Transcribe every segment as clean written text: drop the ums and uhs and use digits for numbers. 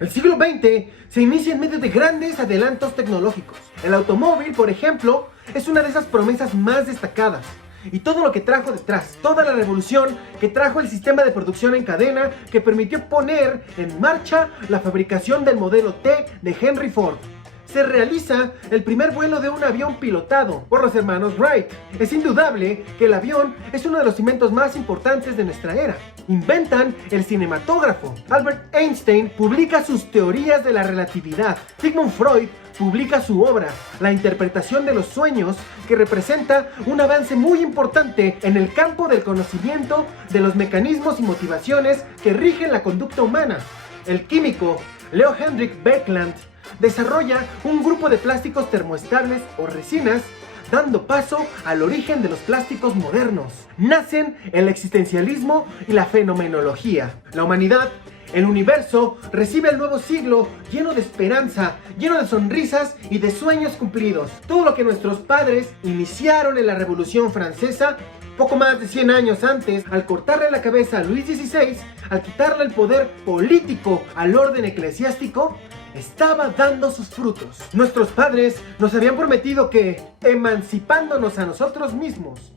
El siglo XX se inicia en medio de grandes adelantos tecnológicos. El automóvil, por ejemplo, es una de esas promesas más destacadas. Y todo lo que trajo detrás, toda la revolución que trajo el sistema de producción en cadena que permitió poner en marcha la fabricación del modelo T de Henry Ford. Se realiza el primer vuelo de un avión pilotado por los hermanos Wright. Es indudable que el avión es uno de los inventos más importantes de nuestra era. Inventan el cinematógrafo. Albert Einstein publica sus teorías de la relatividad. Sigmund Freud publica su obra, La interpretación de los sueños, que representa un avance muy importante en el campo del conocimiento de los mecanismos y motivaciones que rigen la conducta humana. El químico Leo Hendrik Berkland desarrolla un grupo de plásticos termoestables o resinas, dando paso al origen de los plásticos modernos. Nacen el existencialismo y la fenomenología. La humanidad, el universo, recibe el nuevo siglo lleno de esperanza, lleno de sonrisas y de sueños cumplidos. Todo lo que nuestros padres iniciaron en la Revolución Francesa, poco más de 100 años antes, al cortarle la cabeza a Luis XVI, al quitarle el poder político al orden eclesiástico, estaba dando sus frutos. Nuestros padres nos habían prometido que, emancipándonos a nosotros mismos,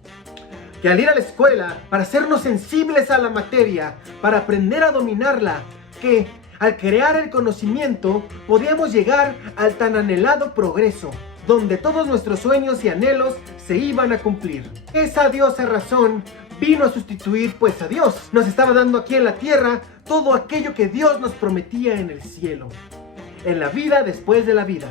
que al ir a la escuela, para hacernos sensibles a la materia, para aprender a dominarla, que al crear el conocimiento podíamos llegar al tan anhelado progreso, donde todos nuestros sueños y anhelos se iban a cumplir. Esa diosa razón vino a sustituir pues a Dios. Nos estaba dando aquí en la tierra todo aquello que Dios nos prometía en el cielo, en la vida después de la vida.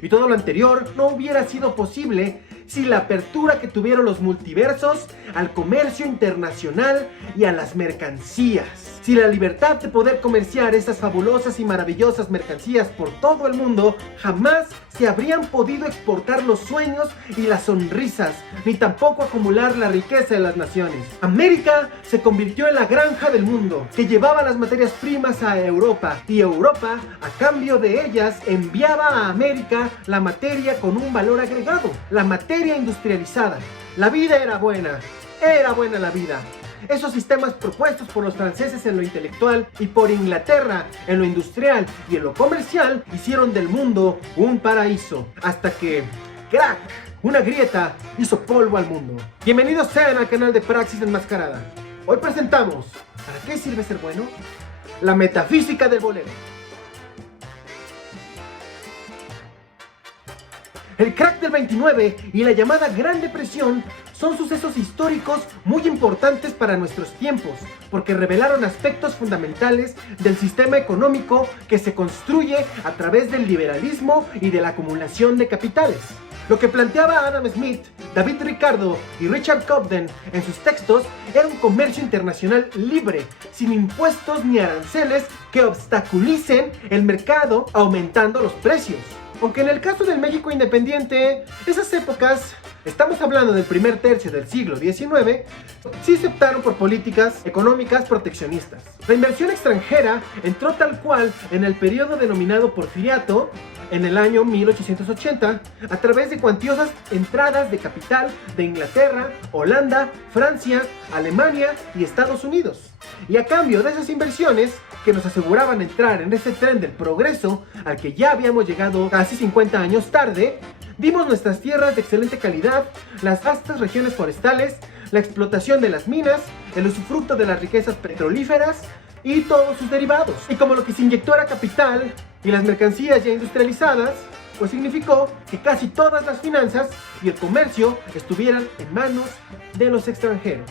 Y todo lo anterior no hubiera sido posible sin la apertura que tuvieron los multiversos al comercio internacional y a las mercancías. Sin la libertad de poder comerciar estas fabulosas y maravillosas mercancías por todo el mundo, jamás se habrían podido exportar los sueños y las sonrisas, ni tampoco acumular la riqueza de las naciones. América se convirtió en la granja del mundo, que llevaba las materias primas a Europa, y Europa, a cambio de ellas, enviaba a América la materia con un valor agregado, la materia industrializada. La vida era buena la vida. Esos sistemas propuestos por los franceses en lo intelectual y por Inglaterra en lo industrial y en lo comercial hicieron del mundo un paraíso, hasta que, ¡crack!, una grieta hizo polvo al mundo. Bienvenidos sean al canal de Praxis Enmascarada. Hoy presentamos ¿para qué sirve ser bueno? La metafísica del bolero. El crack del 29 y la llamada Gran Depresión son sucesos históricos muy importantes para nuestros tiempos, porque revelaron aspectos fundamentales del sistema económico que se construye a través del liberalismo y de la acumulación de capitales. Lo que planteaba Adam Smith, David Ricardo y Richard Cobden en sus textos era un comercio internacional libre, sin impuestos ni aranceles que obstaculicen el mercado aumentando los precios. Aunque en el caso del México independiente, esas épocas, estamos hablando del primer tercio del siglo XIX, sí se optaron por políticas económicas proteccionistas. La inversión extranjera entró tal cual en el periodo denominado Porfiriato, en el año 1880, a través de cuantiosas entradas de capital de Inglaterra, Holanda, Francia, Alemania y Estados Unidos. Y a cambio de esas inversiones, que nos aseguraban entrar en ese tren del progreso al que ya habíamos llegado casi 50 años tarde, dimos nuestras tierras de excelente calidad, las vastas regiones forestales, la explotación de las minas, el usufructo de las riquezas petrolíferas y todos sus derivados. Y como lo que se inyectó era capital y las mercancías ya industrializadas, pues significó que casi todas las finanzas y el comercio estuvieran en manos de los extranjeros.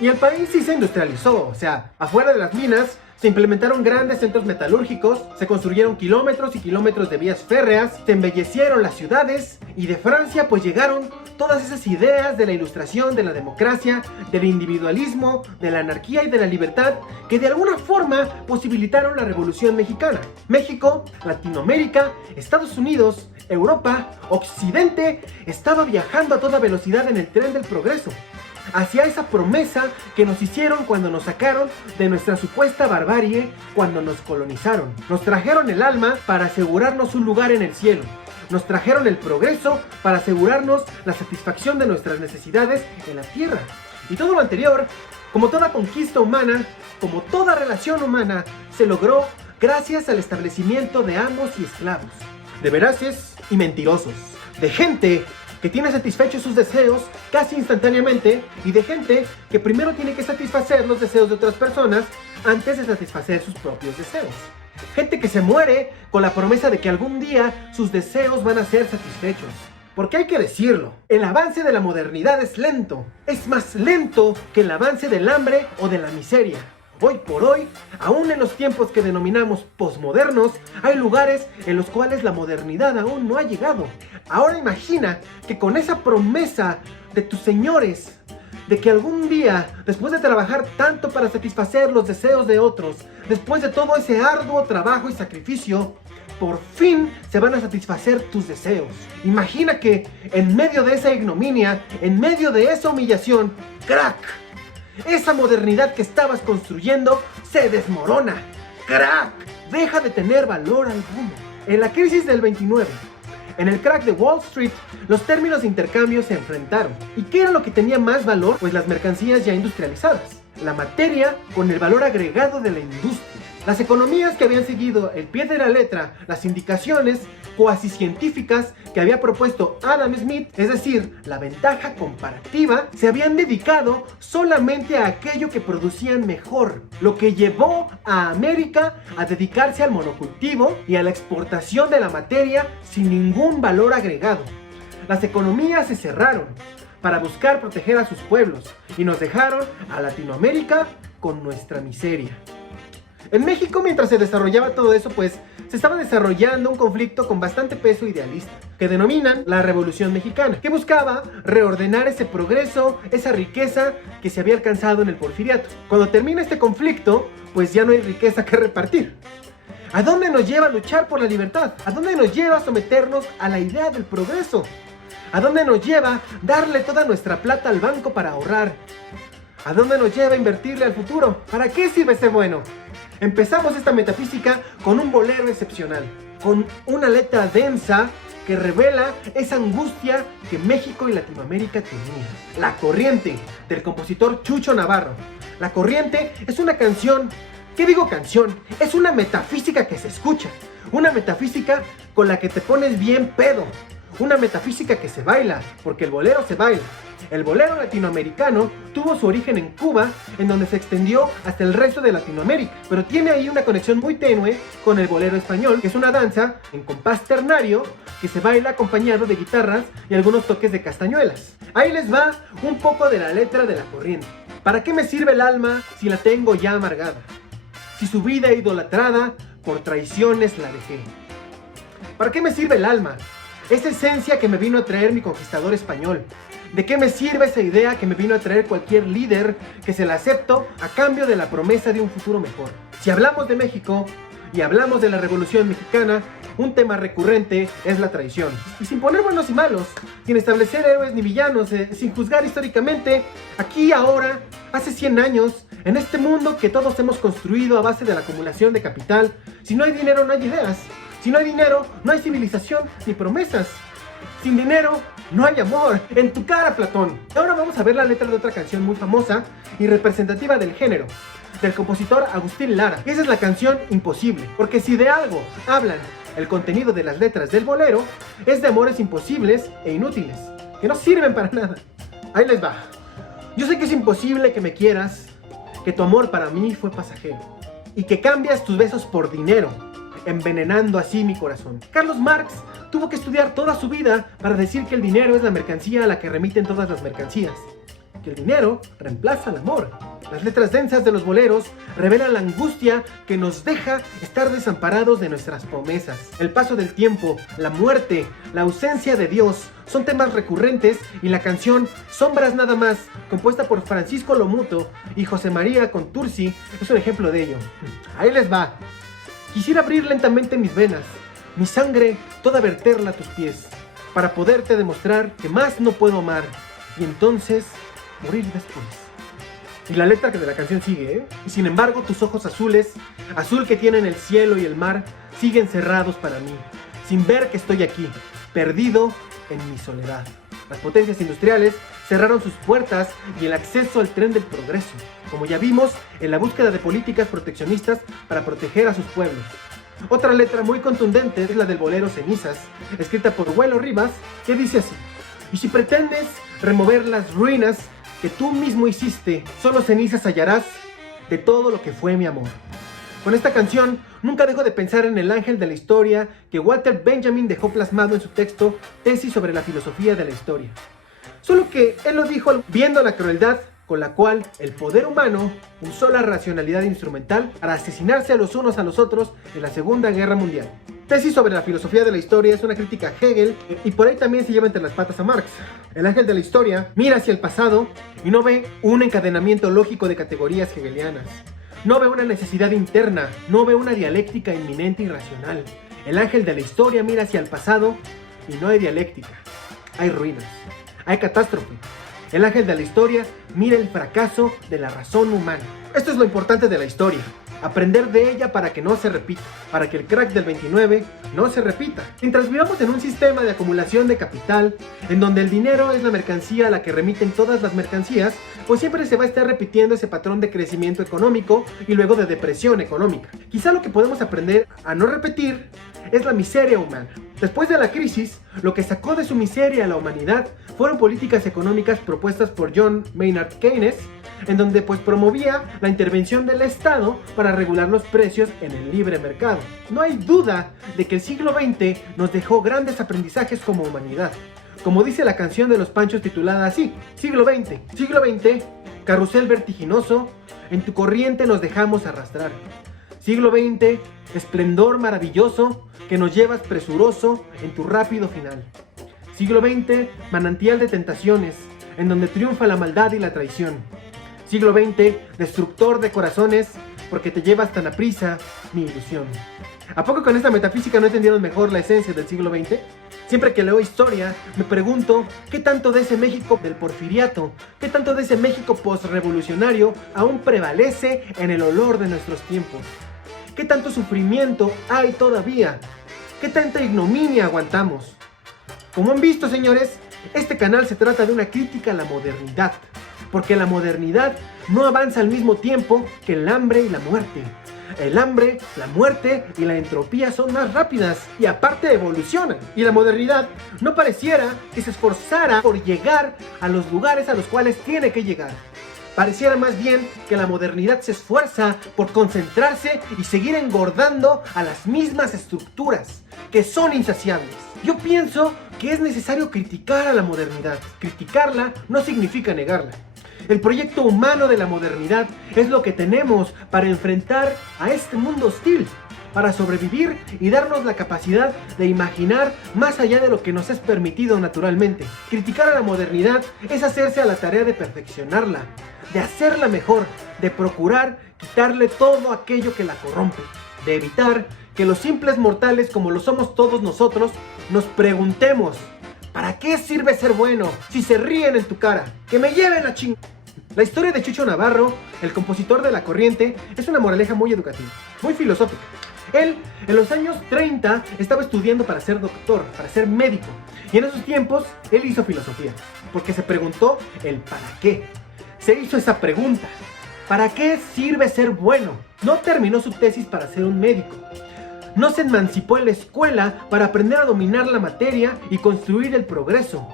Y el país sí se industrializó, o sea, afuera de las minas se implementaron grandes centros metalúrgicos, se construyeron kilómetros y kilómetros de vías férreas, se embellecieron las ciudades, y de Francia pues llegaron todas esas ideas de la ilustración, de la democracia, del individualismo, de la anarquía y de la libertad, que de alguna forma posibilitaron la Revolución Mexicana. México, Latinoamérica, Estados Unidos, Europa, Occidente, estaba viajando a toda velocidad en el tren del progreso, hacia esa promesa que nos hicieron cuando nos sacaron de nuestra supuesta barbarie, cuando nos colonizaron. Nos trajeron el alma para asegurarnos un lugar en el cielo. Nos trajeron el progreso para asegurarnos la satisfacción de nuestras necesidades en la tierra. Y todo lo anterior, como toda conquista humana, como toda relación humana, se logró gracias al establecimiento de amos y esclavos, de veraces y mentirosos, de gente que tiene satisfechos sus deseos casi instantáneamente y de gente que primero tiene que satisfacer los deseos de otras personas antes de satisfacer sus propios deseos. Gente que se muere con la promesa de que algún día sus deseos van a ser satisfechos. Porque hay que decirlo, el avance de la modernidad es lento. Es más lento que el avance del hambre o de la miseria. Hoy por hoy, aún en los tiempos que denominamos posmodernos, hay lugares en los cuales la modernidad aún no ha llegado. Ahora imagina que con esa promesa de tus señores, de que algún día, después de trabajar tanto para satisfacer los deseos de otros, después de todo ese arduo trabajo y sacrificio, por fin se van a satisfacer tus deseos. Imagina que en medio de esa ignominia, en medio de esa humillación, ¡crack! Esa modernidad que estabas construyendo se desmorona. ¡Crack! Deja de tener valor alguno. En la crisis del 29, en el crack de Wall Street, los términos de intercambio se enfrentaron. ¿Y qué era lo que tenía más valor? Pues las mercancías ya industrializadas. La materia con el valor agregado de la industria. Las economías que habían seguido el pie de la letra, las indicaciones cuasi científicas que había propuesto Adam Smith, es decir, la ventaja comparativa, se habían dedicado solamente a aquello que producían mejor, lo que llevó a América a dedicarse al monocultivo y a la exportación de la materia sin ningún valor agregado. Las economías se cerraron para buscar proteger a sus pueblos y nos dejaron a Latinoamérica con nuestra miseria. En México, mientras se desarrollaba todo eso, pues se estaba desarrollando un conflicto con bastante peso idealista, que denominan la Revolución Mexicana, que buscaba reordenar ese progreso, esa riqueza que se había alcanzado en el Porfiriato. Cuando termina este conflicto, pues ya no hay riqueza que repartir. ¿A dónde nos lleva a luchar por la libertad? ¿A dónde nos lleva a someternos a la idea del progreso? ¿A dónde nos lleva darle toda nuestra plata al banco para ahorrar? ¿A dónde nos lleva a invertirle al futuro? ¿Para qué sirve ser bueno? Empezamos esta metafísica con un bolero excepcional, con una letra densa que revela esa angustia que México y Latinoamérica tenían. La Corriente, del compositor Chucho Navarro. La Corriente es una canción, ¿qué digo canción? Es una metafísica que se escucha, una metafísica con la que te pones bien pedo, una metafísica que se baila, porque el bolero se baila. El bolero latinoamericano tuvo su origen en Cuba, en donde se extendió hasta el resto de Latinoamérica, pero tiene ahí una conexión muy tenue con el bolero español, que es una danza en compás ternario que se baila acompañado de guitarras y algunos toques de castañuelas. Ahí les va un poco de la letra de La Corriente. ¿Para qué me sirve el alma si la tengo ya amargada? Si su vida idolatrada por traiciones la dejé. ¿Para qué me sirve el alma? Esa esencia que me vino a traer mi conquistador español. ¿De qué me sirve esa idea que me vino a traer cualquier líder que se la acepto a cambio de la promesa de un futuro mejor? Si hablamos de México y hablamos de la Revolución Mexicana, un tema recurrente es la traición. Y sin poner buenos y malos, sin establecer héroes ni villanos, sin juzgar históricamente, aquí ahora, hace 100 años, en este mundo que todos hemos construido a base de la acumulación de capital, si no hay dinero no hay ideas, si no hay dinero no hay civilización ni promesas, sin dinero no hay amor. En tu cara, Platón. Ahora vamos a ver la letra de otra canción muy famosa y representativa del género, del compositor Agustín Lara. Esa es la canción Imposible, porque si de algo hablan el contenido de las letras del bolero, es de amores imposibles e inútiles, que no sirven para nada. Ahí les va. Yo sé que es imposible que me quieras, que tu amor para mí fue pasajero, y que cambias tus besos por dinero, envenenando así mi corazón. Carlos Marx tuvo que estudiar toda su vida para decir que el dinero es la mercancía a la que remiten todas las mercancías, que el dinero reemplaza al amor. Las letras densas de los boleros revelan la angustia que nos deja estar desamparados de nuestras promesas. El paso del tiempo, la muerte, la ausencia de Dios son temas recurrentes y la canción Sombras Nada Más, compuesta por Francisco Lomuto y José María Contursi, es un ejemplo de ello. Ahí les va. Quisiera abrir lentamente mis venas, mi sangre toda verterla a tus pies, para poderte demostrar que más no puedo amar, y entonces morir después. Y la letra de la canción sigue, Y sin embargo tus ojos azules, azul que tienen el cielo y el mar, siguen cerrados para mí, sin ver que estoy aquí, perdido en mi soledad. Las potencias industriales cerraron sus puertas y el acceso al tren del progreso, como ya vimos en la búsqueda de políticas proteccionistas para proteger a sus pueblos. Otra letra muy contundente es la del bolero Cenizas, escrita por Huelo Rivas, que dice así: y si pretendes remover las ruinas que tú mismo hiciste, solo cenizas hallarás de todo lo que fue mi amor. Con esta canción, nunca dejo de pensar en el ángel de la historia que Walter Benjamin dejó plasmado en su texto Tesis sobre la filosofía de la historia. Solo que él lo dijo viendo la crueldad con la cual el poder humano usó la racionalidad instrumental para asesinarse a los unos a los otros en la Segunda Guerra Mundial. Tesis sobre la filosofía de la historia es una crítica a Hegel y por ahí también se lleva entre las patas a Marx. El ángel de la historia mira hacia el pasado y no ve un encadenamiento lógico de categorías hegelianas. No ve una necesidad interna, no ve una dialéctica inminente y racional. El ángel de la historia mira hacia el pasado y no hay dialéctica, hay ruinas, hay catástrofe. El ángel de la historia mira el fracaso de la razón humana. Esto es lo importante de la historia. Aprender de ella para que no se repita, para que el crack del 29 no se repita. Mientras vivamos en un sistema de acumulación de capital, en donde el dinero es la mercancía a la que remiten todas las mercancías, pues siempre se va a estar repitiendo ese patrón de crecimiento económico y luego de depresión económica. Quizá lo que podemos aprender a no repetir es la miseria humana. Después de la crisis, lo que sacó de su miseria a la humanidad fueron políticas económicas propuestas por John Maynard Keynes, en donde pues promovía la intervención del Estado para regular los precios en el libre mercado. No hay duda de que el siglo XX nos dejó grandes aprendizajes como humanidad. Como dice la canción de Los Panchos titulada así: siglo XX, carrusel vertiginoso, en tu corriente nos dejamos arrastrar. Siglo XX, esplendor maravilloso que nos llevas presuroso en tu rápido final. Siglo XX, manantial de tentaciones, en donde triunfa la maldad y la traición. Siglo XX, destructor de corazones, porque te llevas tan aprisa mi ilusión. ¿A poco con esta metafísica no entendieron mejor la esencia del siglo XX? Siempre que leo historia, me pregunto qué tanto de ese México del porfiriato, qué tanto de ese México postrevolucionario aún prevalece en el olor de nuestros tiempos. ¿Qué tanto sufrimiento hay todavía? ¿Qué tanta ignominia aguantamos? Como han visto, señores, este canal se trata de una crítica a la modernidad, porque la modernidad no avanza al mismo tiempo que el hambre y la muerte. El hambre, la muerte y la entropía son más rápidas y aparte evolucionan. Y la modernidad no pareciera que se esforzara por llegar a los lugares a los cuales tiene que llegar. Pareciera más bien que la modernidad se esfuerza por concentrarse y seguir engordando a las mismas estructuras, que son insaciables. Yo pienso que es necesario criticar a la modernidad. Criticarla no significa negarla. El proyecto humano de la modernidad es lo que tenemos para enfrentar a este mundo hostil, para sobrevivir y darnos la capacidad de imaginar más allá de lo que nos es permitido naturalmente. Criticar a la modernidad es hacerse a la tarea de perfeccionarla, de hacerla mejor, de procurar quitarle todo aquello que la corrompe, de evitar que los simples mortales, como lo somos todos nosotros, nos preguntemos: ¿para qué sirve ser bueno si se ríen en tu cara? ¡Que me lleven la chingada! La historia de Chucho Navarro, el compositor de La Corriente, es una moraleja muy educativa, muy filosófica. Él, en los años 30, estaba estudiando para ser doctor, para ser médico. Y en esos tiempos, él hizo filosofía, porque se preguntó el ¿para qué? Se hizo esa pregunta: ¿para qué sirve ser bueno? No terminó su tesis para ser un médico. No se emancipó en la escuela para aprender a dominar la materia y construir el progreso.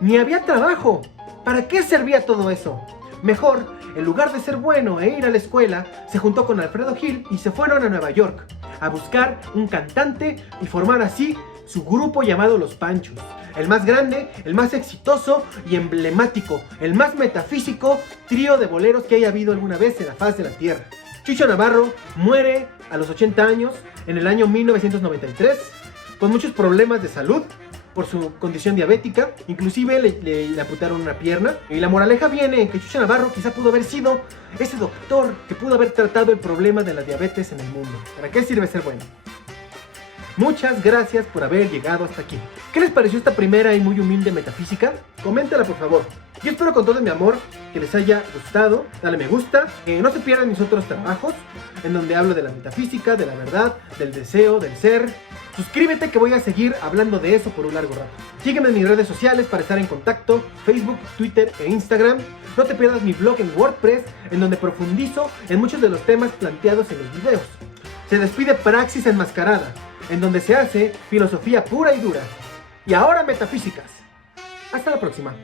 Ni había trabajo. ¿Para qué servía todo eso? Mejor, en lugar de ser bueno e ir a la escuela, se juntó con Alfredo Gil y se fueron a Nueva York a buscar un cantante y formar así su grupo llamado Los Panchos. El más grande, el más exitoso y emblemático, el más metafísico trío de boleros que haya habido alguna vez en la faz de la tierra. Chucho Navarro muere a los 80 años en el año 1993 con muchos problemas de salud por su condición diabética. Inclusive le amputaron una pierna. Y la moraleja viene en que Chucho Navarro quizá pudo haber sido ese doctor que pudo haber tratado el problema de la diabetes en el mundo. ¿Para qué sirve ser bueno? Muchas gracias por haber llegado hasta aquí. ¿Qué les pareció esta primera y muy humilde metafísica? Coméntala, por favor. Yo espero con todo mi amor que les haya gustado. Dale me gusta. No se pierdan mis otros trabajos en donde hablo de la metafísica, de la verdad, del deseo, del ser Suscríbete que voy a seguir hablando de eso por un largo rato. Sígueme en mis redes sociales para estar en contacto, Facebook, Twitter e Instagram. No te pierdas mi blog en WordPress, en donde profundizo en muchos de los temas planteados en los videos. Se despide Praxis Enmascarada, en donde se hace filosofía pura y dura. Y ahora metafísicas. Hasta la próxima.